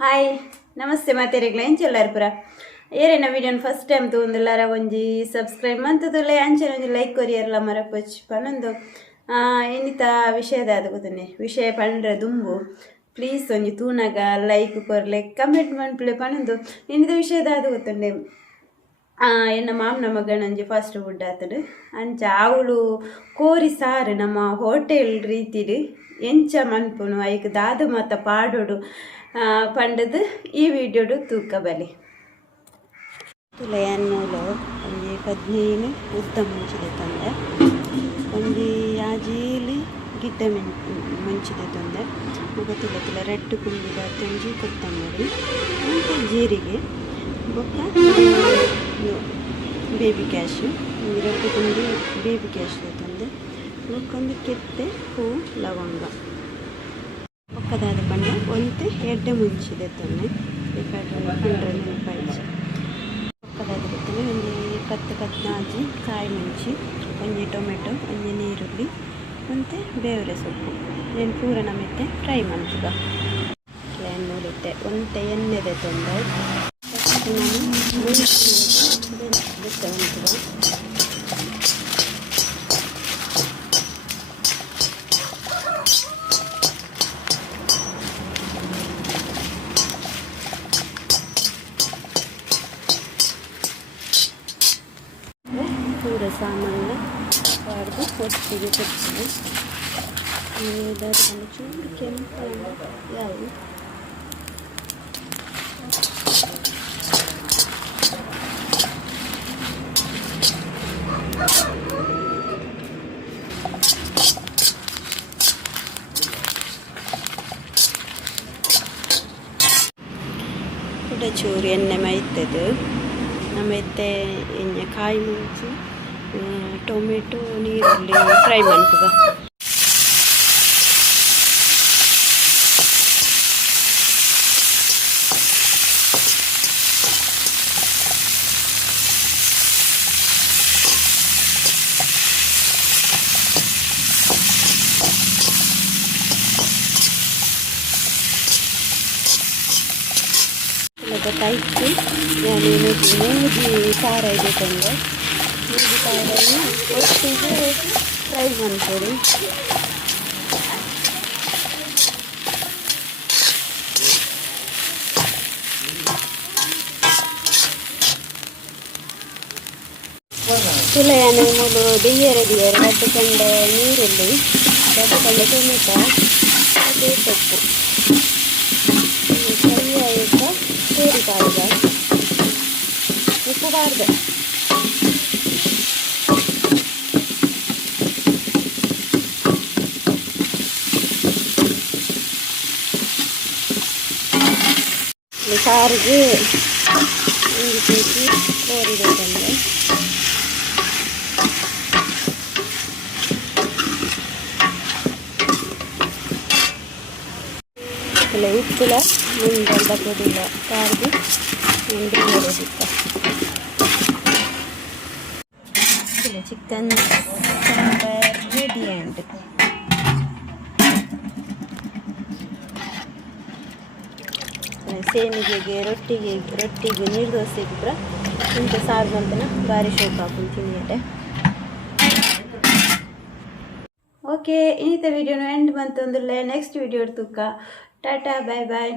Hi ನಮಸ್ತೆ ಮಾತೆರೆಗ್ಲ ಪುರ ಏರೇನ ವಿಡಿಯೋನ ಫಸ್ಟ್ ಟೈಮ್ ತೊಗೊಂದಿಲ್ಲಾರ ಒಂಜಿ ಸಬ್ಸ್ಕ್ರೈಬ್ ಮಂತದಲ್ಲ ಅಂಚೆನ ಒಂಜಿ ಲೈಕ್ ಕೊರಿಯರ್ಲ ಮರಪಚ್ಚಿ ಪನ್ನೊಂದು ಏನಿತ ವಿಷಯದ ಅದು ವಿಷಯ ಪಂಡ್ರೆ ದುಂಬು. ಪ್ಲೀಸ್ ಒಂಜಿ ತೂನಾಗ ಲೈಕ್ ಕೊರ್ಲೆ ಕಮೆಂಟ್ ಮನ್ಪುಲೆ ಪನ್ನೊಂದು ಏನಿದ ವಿಷಯದ ಅದು ಗೊತ್ತಂಡೆ ಎನ್ನ ಮಾಮ್ ಮಗನ ಒಂಜಿ ಫಾಸ್ಟ್ ಫುಡ್ ಆತಡು. ಅಂಚ ಅವಳು ಕೋರಿ ಸಾರು ನಮ್ಮ ಹೋಟೆಲ್ ರೀತಿಡ್ ಎಂಚ ಮನ್ಪುನು, ಐಕ್ ದಾದು ಮಾತ ಪಾಡೋಡು. ಈ ವಿಡಿಯೋಡು ತೂಕ ಬಲಿ ತುಲೆಯನ್ನೂಲು ಒಂಜಿ ಪದ್ನೈನು ಉದ್ದ ಮುಂಚಿದೆ ತಂದೆ ಒಂಜಿ ಆಜೀಲಿ ಗಿಡ್ಡ ಮುಂಚಿದೆ ತಂದೆ ಮುಗ ತುಲೆ ರೆಡ್ ಕುಂಡಿದ ತುಂಜಿ ಕೊತ್ತಂಬರಿ ಜೀರಿಗೆ ಬೊಕ ಬೇಬಿ ಕ್ಯಾಶು ರೆಡ್ ಕುಂಡಿ ಬೇಬಿ ಕ್ಯಾಶ್ ತಂದೆ ಕೆತ್ತೆ ಹೂ ಲವಂಗ ಪಕ್ಕದಾದ ಬಣ್ಣ ಒಂತೆ ಎಡ್ಡೆ ಮುಂಚಿದೆ ತೊನ್ನೆ. ಬೇಕಾದ್ರೆ ಹಂಡ್ರೆಡ್ ನೆನಪಾಯಿತು ಪಕ್ಕದಾದ ಗೊತ್ತನೆ ಒಂದು ಕತ್ತು ಕತ್ನಾಜಿ ಕಾಯಿ ಮುಂಚಿ ಒಂಜಿ ಟೊಮೆಟೊ ಒಂಜಿ ನೀರುಳ್ಳಿ ಮತ್ತು ಬೇವರೆ ಸೊಪ್ಪು. ಏನು ಪೂರ ನಮ್ಮಿತ್ತೆ ಫ್ರೈ ಮಾಡ್ತದ ಎಣ್ಣೆಲಿಟ್ಟೆ ಒಂತೆ ಎಣ್ಣೆದೆ ತೊಂದರೆ. ನಾನು ಬಿಟ್ಟೆ ಉಂಟು ಕೂಡ ಸಾಮಾನೆಲ್ಲ ಹೊಡೆದು ಒಟ್ಟಿಗೆ ಕೊಡ್ತೀವಿ ಇದರಲ್ಲಿ ಚೂರು ಕೆಂಪು ಯಾವುದು ಕೂಡ ಚೂರು ಎಣ್ಣೆ ಮೈತದು ಆಮೇಲೆ ಎಣ್ಣೆ ಕಾಯಿ ಮುಂಚಿ ಟೊಮೆಟೊ ನೀರುಳ್ಳಿ ಫ್ರೈ ಮಾಡ್ತದ ಮತ್ತೆ ಕೈಗೆ ನಾನು ಮೂಗಿ ಖಾರ ಇದೆ ತಂದೆ ಮೂಗಿ ಖಾರವನ್ನು ಒಟ್ಟಿಗೆ ಫ್ರೈ ಮಾಡ್ಕೊಳ್ಳಿ ತುಲೆಯನ್ನು ಮೂಲು ದಿಯ್ಯರೆ ದಿಯ್ಯರೆ ಕಟ್ಟುಕೊಂಡ ನೀರುಳ್ಳಿ ಕಟ್ಟುಕೊಂಡ ಟೊಮೆಟೊ ಅದೇ ಸೊಪ್ಪು ಫ್ರೈ ಆಯ್ತ ಸೇರಿ ಪಾಡ್ದ ಉಪ್ಪು ಬಾರ್ದೆ ചാറിക്ക് ഇഞ്ചിക്ക് കോരി വെക്കുന്നത് പിന്നെ ഉപ്പില മുൻപണ്ട പൊടിയില ചാറിക്ക് മുൻപ് എടുക്കാം ചിക്കൻ സാമ്പാർ റെഡിയാണ്ട് ಸೇಮಿಗೆಗೆ, ರೊಟ್ಟಿಗೆ ರೊಟ್ಟಿಗೆ ನೀರು ದೋಸೆ ಕೂಡ ಇಂಥ ಸಾರು ಮಾಡ್ತಾನ ಭಾರಿ ಶೋಕ ಹಾಕೊಂಡು ಅಂದರೆ ಓಕೆ ಇನ್ನಿತ ವಿಡಿಯೋನು ಎಂಡ್ ಬಂತು ಅಂದ್ರಲ್ಲೇ ನೆಕ್ಸ್ಟ್ ವಿಡಿಯೋ ತೂಕ. ಟಾಟಾ ಬಾಯ್ ಬಾಯ್